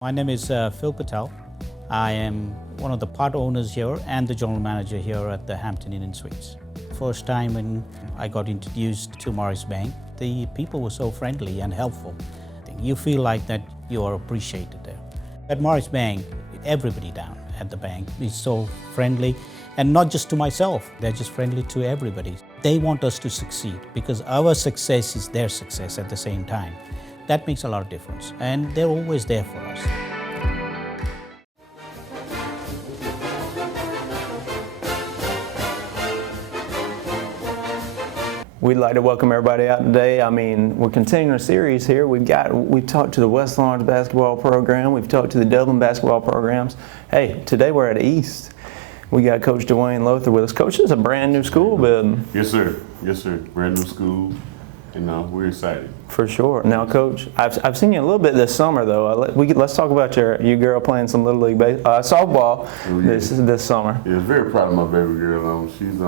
My name is Phil Patel. I am one of the part owners here and the general manager here at the Hampton Inn and Suites. First time when I got introduced to Morris Bank, the people were so friendly and helpful. You feel like that you are appreciated there. At Morris Bank, everybody down at the bank is so friendly, and not just to myself, they're just friendly to everybody. They want us to succeed because our success is their success at the same time. That makes a lot of difference, and they're always there for us. We'd like to welcome everybody out today. We're continuing a series here. We've talked to the West Lawrence basketball program. We've talked to the Dublin basketball programs. Hey, today we're at East. We got Coach Dwayne Lothar with us. Coach, this is a brand new school building. Yes, sir. Yes, sir. Brand new school, and we're excited. For sure. Now, Coach, I've seen you a little bit this summer, though. Let's talk about your girl playing some Little League softball this summer. Yeah, very proud of my baby girl. She's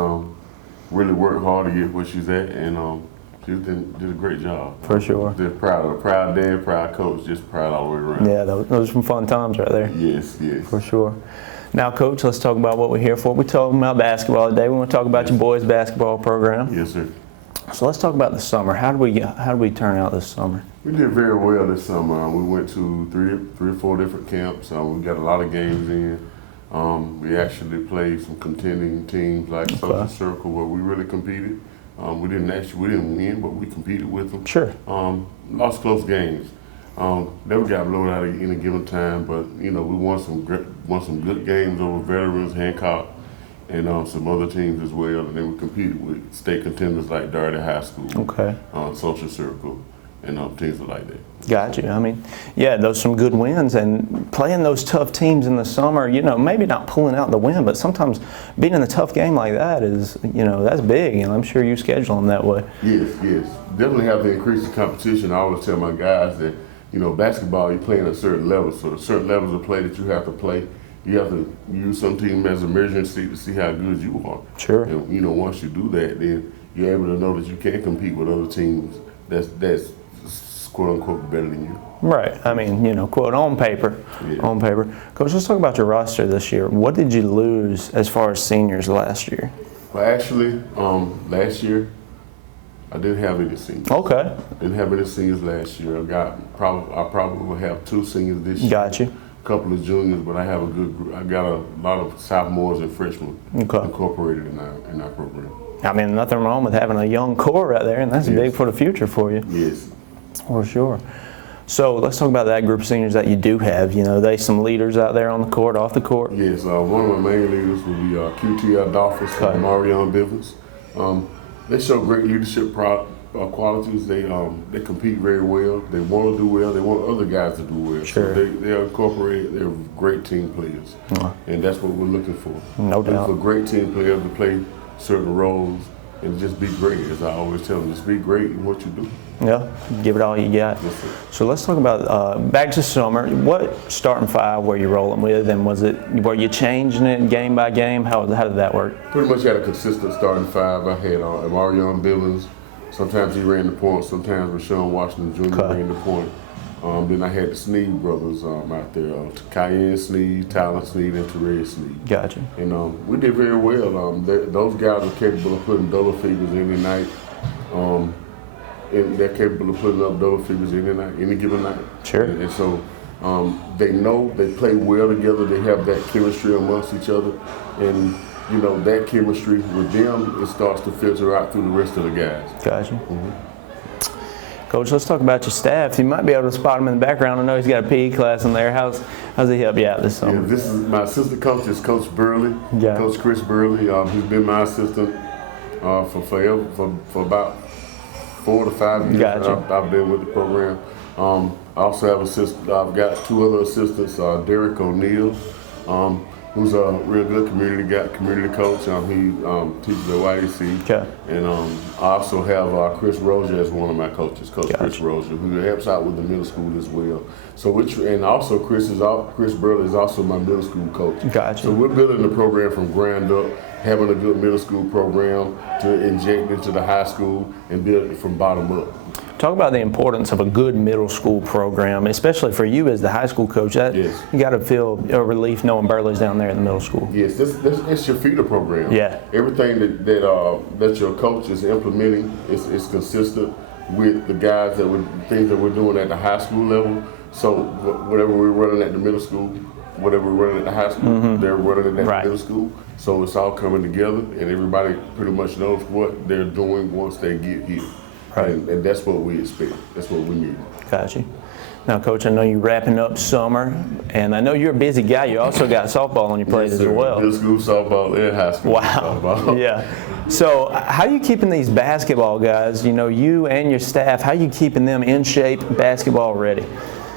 really worked hard to get where she's at, and she did a great job. For sure. Just proud of her. Proud dad, proud coach, just proud all the way around. Yeah, those are some fun times right there. Yes, yes. For sure. Now, Coach, let's talk about what we're here for. We're talking about basketball today. We want to talk about your boys' basketball program. Yes, sir. So let's talk about the summer. How did we turn out this summer? We did very well this summer. We went to three or four different camps. We got a lot of games in. We actually played some contending teams like Social Circle, where we really competed. We didn't win, but we competed with them. Sure. Lost close games. Never got blown out at any given time, but we won some good games over Veterans, Hancock, and some other teams as well. And then we competed with state contenders like Darty High School, Social Circle, and teams like that. Got you. Yeah, those some good wins, and playing those tough teams in the summer. Maybe not pulling out the win, but sometimes being in a tough game like that is, that's big. And I'm sure you schedule them that way. Yes, yes. Definitely have to increase the competition. I always tell my guys that basketball, you're playing at certain levels. So certain levels of play that you have to play, you have to use some team as a measuring stick to see how good you are. Sure. And once you do that, then you're able to know that you can compete with other teams that's quote unquote better than you. Right. Quote on paper. Yeah. On paper. Coach, let's talk about your roster this year. What did you lose as far as seniors last year? Well, actually, last year I didn't have any seniors. Okay. Didn't have any seniors last year. I probably will have 2 seniors this year. Got you. A couple of juniors, but I have a good group. I got a lot of sophomores and freshmen incorporated in our program. Nothing wrong with having a young core right there, and that's big for the future for you. Yes. For sure. So let's talk about that group of seniors that you do have. They some leaders out there on the court, off the court. Yes. One of my main leaders will be QT Adolphus and Marion Bivens. They show great leadership qualities. They compete very well. They want to do well. They want other guys to do well. Sure. So they're incorporated. They're great team players, and that's what we're looking for. No doubt. For great team players to play certain roles and just be great. As I always tell them, just be great in what you do. Yeah, give it all you got. Yes, so let's talk about back to summer. What starting five were you rolling with, and were you changing it game by game? How did that work? Pretty much had a consistent starting five. I had Marion Billings. Sometimes he ran the point. Sometimes Rashawn Washington Jr. ran the point. Then I had the Sneed brothers out there, Cayenne Sneed, Tyler Sneed, and Terrell Sneed. Gotcha. And we did very well. Those guys are capable of putting double figures any night. And they're capable of putting up double figures any given night. Sure. And so they know they play well together. They have that chemistry amongst each other. And that chemistry with them, it starts to filter out through the rest of the guys. Gotcha. Mm-hmm. Coach, let's talk about your staff. You might be able to spot him in the background. I know he's got a PE class in there. How's he help you out this summer? Yeah, this is my assistant coach is Coach Burley. Yeah. Coach Chris Burley. He's been my assistant for forever, for about 4 to 5 years. Gotcha. I've been with the program. I also have I've got 2 other assistants. Derek O'Neill, who's a real good community coach. He teaches at YDC. Okay. And I also have Chris Rozier as one of my coaches, Coach Gotcha. Chris Rozier, who helps out with the middle school as well. So and also Chris Burley is also my middle school coach. Gotcha. So we're building the program from ground up, having a good middle school program to inject into the high school and build it from bottom up. Talk about the importance of a good middle school program, especially for you as the high school coach. Yes. You got to feel a relief knowing Burley's down there in the middle school. Yes, it's your feeder program. Yeah. Everything that your coach is implementing is consistent with the things that we're doing at the high school level. So whatever we're running at the middle school, whatever we're running at the high school, they're running at the middle school. So it's all coming together, and everybody pretty much knows what they're doing once they get here. Right. And that's what we expect. That's what we need. Got you. Now, Coach, I know you're wrapping up summer, and I know you're a busy guy. You also got softball on your plate as well. Middle school softball and high school softball. Yeah. So how are you keeping these basketball guys, you and your staff, how are you keeping them in shape, basketball ready?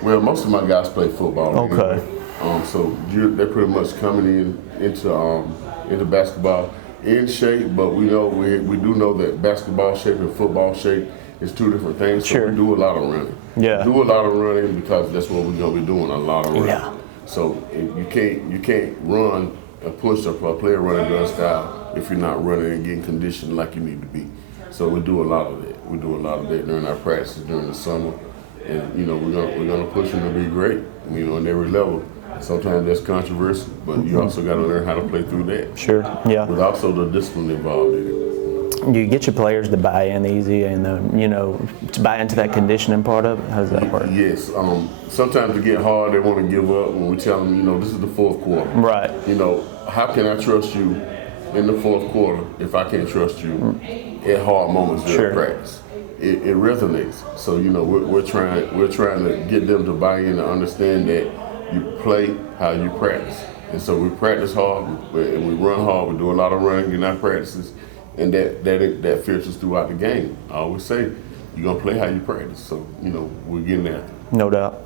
Well, most of my guys play football. Okay. Anyway. So they're pretty much coming into basketball in shape, but we do know that basketball shape and football shape is two different things. So Sure. we do a lot of running. Yeah. Do a lot of running because that's what we're gonna be doing, a lot of running. Yeah. So you can't run a push up a player running gun style if you're not running and getting conditioned like you need to be. So we do a lot of that. We do a lot of that during our practices during the summer, and we're gonna push them to be great. On every level. Sometimes that's controversial, but you also got to learn how to play through that. Sure, yeah. But also the discipline involved in it. You get your players to buy in easy and, to buy into that conditioning part of it? How does that work? Yes. Sometimes it get hard. They want to give up when we tell them, this is the fourth quarter. Right. How can I trust you in the fourth quarter if I can't trust you at hard moments during practice? It resonates. So, we're trying to get them to buy in and understand that you play how you practice. And so we practice hard and we run hard. We do a lot of running in our practices, and that filters throughout the game. I always say, you're going to play how you practice. So, we're getting after it. No doubt.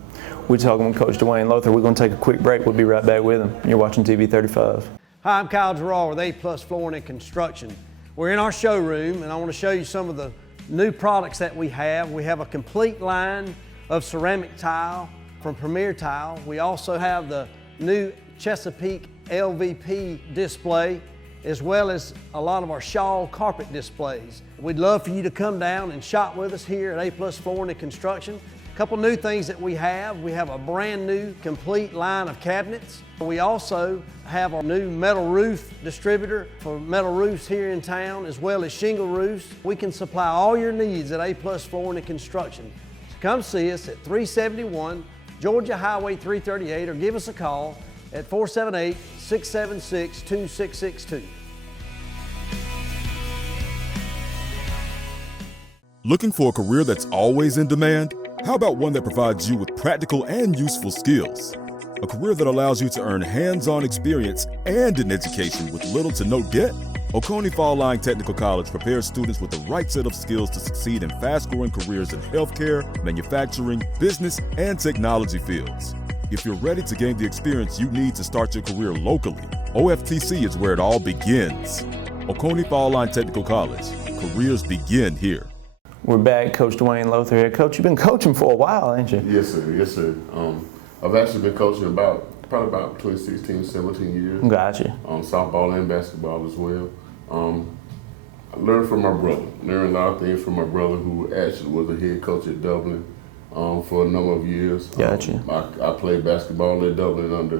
We're talking with Coach Dwayne Lothar. We're going to take a quick break. We'll be right back with him. You're watching TV 35. Hi, I'm Kyle Gerard with A+ Flooring and Construction. We're in our showroom, and I want to show you some of the new products that we have. We have a complete line of ceramic tile from Premier Tile. We also have the new Chesapeake LVP display, as well as a lot of our shawl carpet displays. We'd love for you to come down and shop with us here at A+ Flooring and Construction. A couple new things that we have a brand new complete line of cabinets. We also have our new metal roof distributor for metal roofs here in town, as well as shingle roofs. We can supply all your needs at A+ Flooring and Construction. So come see us at 371 Georgia Highway 338, or give us a call at 478-676-2662. Looking for a career that's always in demand? How about one that provides you with practical and useful skills? A career that allows you to earn hands-on experience and an education with little to no debt? Oconee Fall Line Technical College prepares students with the right set of skills to succeed in fast-growing careers in healthcare, manufacturing, business, and technology fields. If you're ready to gain the experience you need to start your career locally, OFTC is where it all begins. Oconee Fall Line Technical College. Careers begin here. We're back. Coach Dwayne Lothar here. Coach, you've been coaching for a while, ain't you? Yes, sir. Yes, sir. I've actually been coaching probably about between 16 and 17 years. Gotcha. Softball and basketball as well. I learned from my brother. Learned a lot of things from my brother, who actually was a head coach at Dublin for a number of years. Gotcha. I played basketball at Dublin under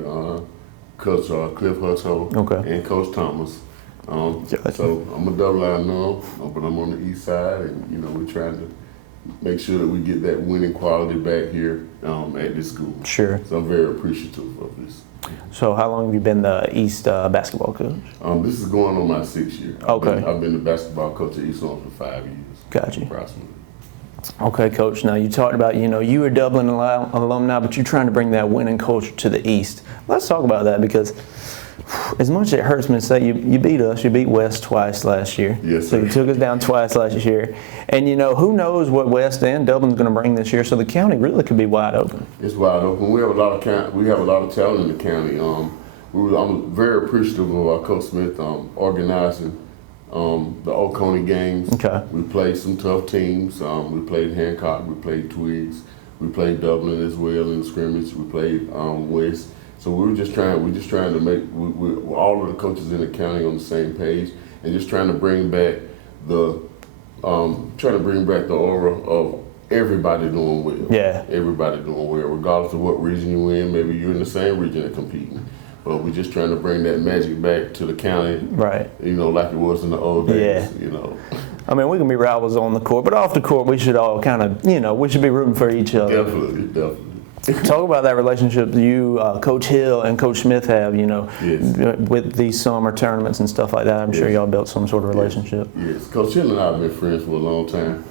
Coach Cliff Hutto and Coach Thomas. Gotcha. So I'm a double line now, but I'm on the east side, and we're trying to make sure that we get that winning quality back here at this school. Sure. So I'm very appreciative of this. So how long have you been the East basketball coach? This is going on my 6th year. Okay. I've been the basketball coach at East Lawn for 5 years. Gotcha. Approximately. Okay, Coach. Now you talked about, you were Dublin alumni, but you're trying to bring that winning culture to the East. Let's talk about that, because as much as it hurts me to say, you beat us. You beat West twice last year. Yes, so sir. you took us down twice last year. And who knows what West and Dublin's going to bring this year, so the county really could be wide open. It's wide open. We have a lot of talent in the county. I'm very appreciative of Coach Smith organizing the Oconee games. Okay. We played some tough teams. We played Hancock, we played Twigs, we played Dublin as well in the scrimmage. We played West. So we're just trying to make all of the coaches in the county on the same page, and just trying to bring back the trying to bring back the aura of everybody doing well. Yeah. Everybody doing well, regardless of what region you're in. Maybe you're in the same region and competing. But we're just trying to bring that magic back to the county. Right. You know, like it was in the old days. Yeah. You know. I mean, we can be rivals on the court, but off the court, we should all kind of, we should be rooting for each other. Definitely. Talk about that relationship you, Coach Hill and Coach Smith have, Yes. with these summer tournaments and stuff like that. I'm sure y'all built some sort of relationship. Yes. Coach Hill and I have been friends for a long time.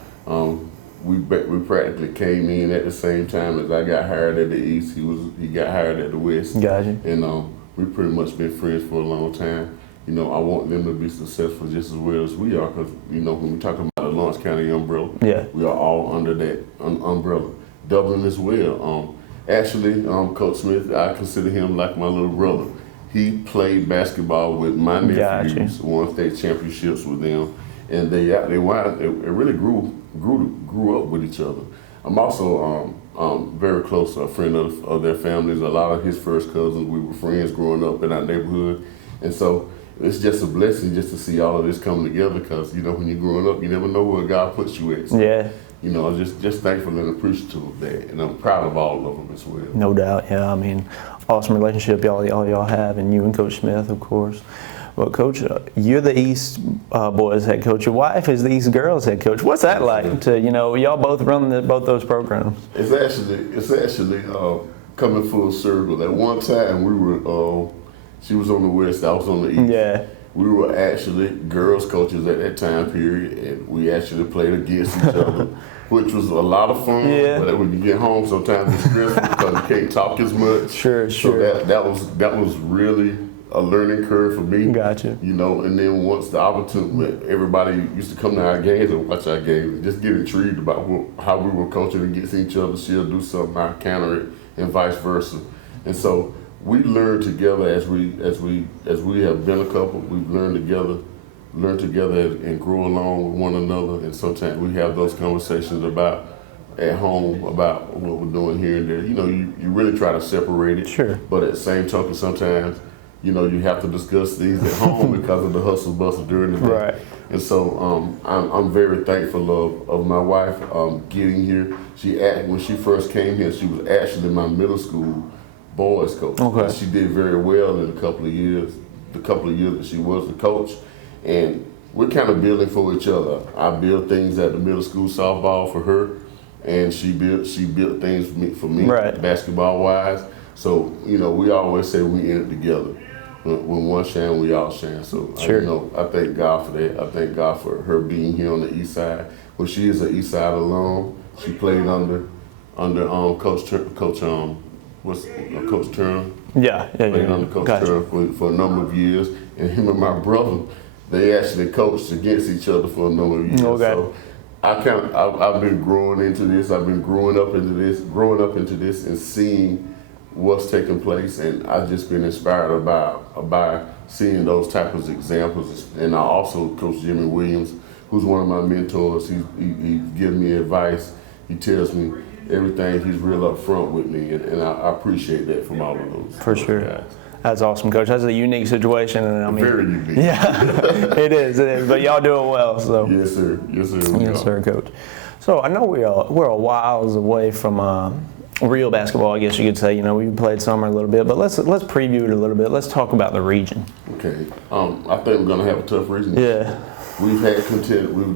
We practically came in at the same time as I got hired at the East. He got hired at the West. Gotcha. And we pretty much been friends for a long time. I want them to be successful just as well as we are, because when we talk about the Lawrence County umbrella, we are all under that umbrella. Dublin as well. Actually, Coach Smith, I consider him like my little brother. He played basketball with my nephews, won state championships with them, and they really grew up with each other. I'm also very close, a friend of their families. A lot of his first cousins, we were friends growing up in our neighborhood, and so it's just a blessing just to see all of this come together. Because when you're growing up, you never know where God puts you at. So, yeah. I'm just thankful and appreciative of that, and I'm proud of all of them as well. No doubt, yeah. I mean, awesome relationship y'all have, and you and Coach Smith, of course. Well, Coach, you're the East boys head coach. Your wife is the East girls head coach. What's that like? To y'all both run both those programs. It's actually coming full circle. At one time, we were. She was on the West, I was on the East. Yeah. We were actually girls coaches at that time period, and we actually played against each other, which was a lot of fun. Yeah. But when you get home, sometimes it's stressful because you can't talk as much. Sure. So that was really a learning curve for me. Gotcha. And then once the opportunity, everybody used to come to our games and watch our games, and just get intrigued about how we were coaching against each other. She'll do something, I counter it, and vice versa. And so we learn together as we have been a couple. We've learned together and grow along with one another. And sometimes we have those conversations at home about what we're doing here and there. You really try to separate it. Sure. But at the same token, sometimes you have to discuss these at home because of the hustle bustle during the day. Right. And so I'm very thankful of my wife getting here. When she first came here, she was actually my middle school boys coach. Okay. She did very well in the couple of years that she was the coach, and we're kind of building for each other. I built things at the middle school softball for her, and she built things for me right. basketball wise. So we always say we in it together. When one shine, we all shine. So sure. I thank God for that. I thank God for her being here on the East Side. Well, she is an East Side alum. She played under Coach Turner. Yeah. Played under Coach Turner for a number of years, and him and my brother, they actually coached against each other for a number of years. Okay. So I've been growing into this. I've been growing up into this, and seeing what's taking place, and I've just been inspired by seeing those types of examples. And I also Coach Jimmy Williams, who's one of my mentors. He gives me advice. He tells me everything. He's real upfront with me, and I appreciate that from all of those. For sure. Guys. That's awesome, Coach. That's a unique situation, and I mean, very unique. Yeah, it is. But y'all doing well, so. Yes, sir. Yes, sir, Coach. So I know we're a whiles away from real basketball, I guess you could say. We played summer a little bit, but let's preview it a little bit. Let's talk about the region. Okay. I think we're gonna have a tough region. Yeah. We've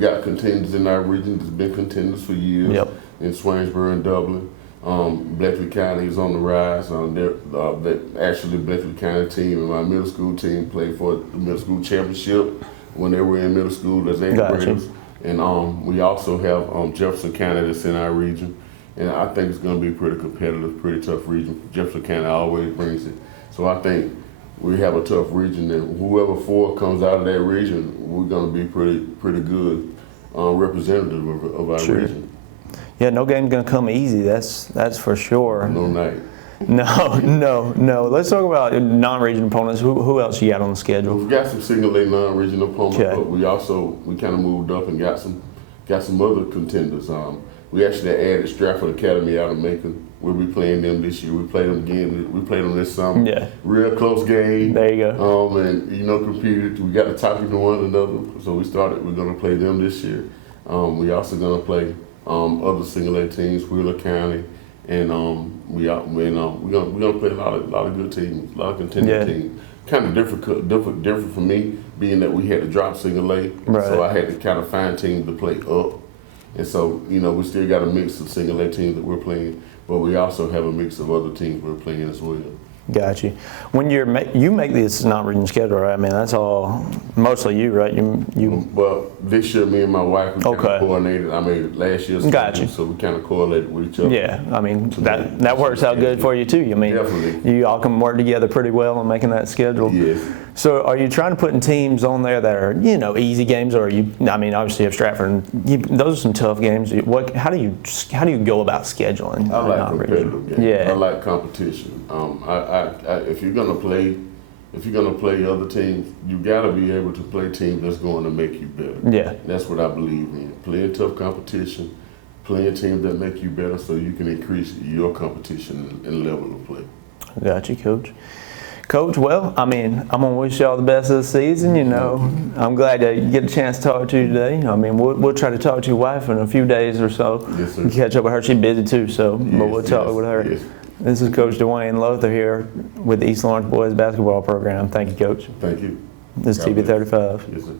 got contenders in our region that's been contenders for years. Yep. In Swainsboro and Dublin. Bleckley County is on the rise. Actually, Bleckley County team and my middle school team played for the middle school championship when they were in middle school as 8th graders. And we also have Jefferson County that's in our region. And I think it's going to be pretty competitive, pretty tough region. Jefferson County always brings it. So I think we have a tough region, and whoever 4 comes out of that region, we're going to be pretty good representative of our region. Yeah, no game's gonna come easy. That's for sure. No night. No. Let's talk about non-regional opponents. Who else you got on the schedule? We've got some single-A non-regional opponents, okay. But we kind of moved up and got some other contenders. We actually added Stratford Academy out of Macon. We'll be playing them this year. We played them again. We played them this summer. Yeah. Real close game. There you go. And competed. We got to talk to one another. So we're gonna play them this year. We also gonna play other single A teams, Wheeler County, and we're gonna play a lot of good teams, a lot of contending teams. Kind of different for me, being that we had to drop single A, so I had to kind of find teams to play up. And so, you know, we still got a mix of single A teams that we're playing, but we also have a mix of other teams we're playing as well. Got you. When you make this non-region schedule, right? I mean, that's all mostly you, right? Well, this year, me and my wife, we kind of coordinated. I mean, last year's schedule, so we kind of correlated with each other. Yeah, I mean, that works out good for you too. I mean, definitely. You all can work together pretty well on making that schedule. Yes. So are you trying to put in teams on there that are, you know, easy games, or I mean, obviously you have Stratford. Those are some tough games. How do you go about scheduling? I like competitive games. Yeah. I like competition. If you're gonna play other teams, you gotta be able to play teams that's going to make you better. Yeah. That's what I believe in. Playing tough competition, playing teams that make you better, so you can increase your competition and level of play. Got you, Coach. Coach, well, I mean, I'm going to wish you all the best this season. You know, I'm glad to get a chance to talk to you today. I mean, we'll try to talk to your wife in a few days or so. Yes, sir. Catch up with her. She's busy too, so but we'll talk with her. Yes. This is Coach Dwayne Lothar here with the East Lawrence Boys Basketball Program. Thank you, Coach. Thank you. This is TB35. Yes, sir.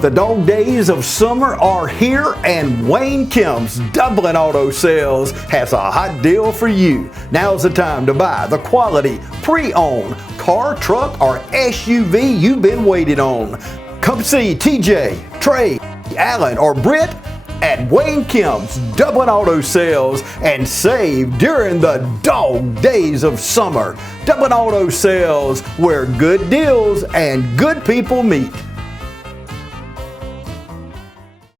The dog days of summer are here, and Wayne Kemp's Dublin Auto Sales has a hot deal for you. Now's the time to buy the quality pre-owned car, truck, or SUV you've been waiting on. Come see TJ, Trey, Alan, or Britt at Wayne Kemp's Dublin Auto Sales and save during the dog days of summer. Dublin Auto Sales, where good deals and good people meet.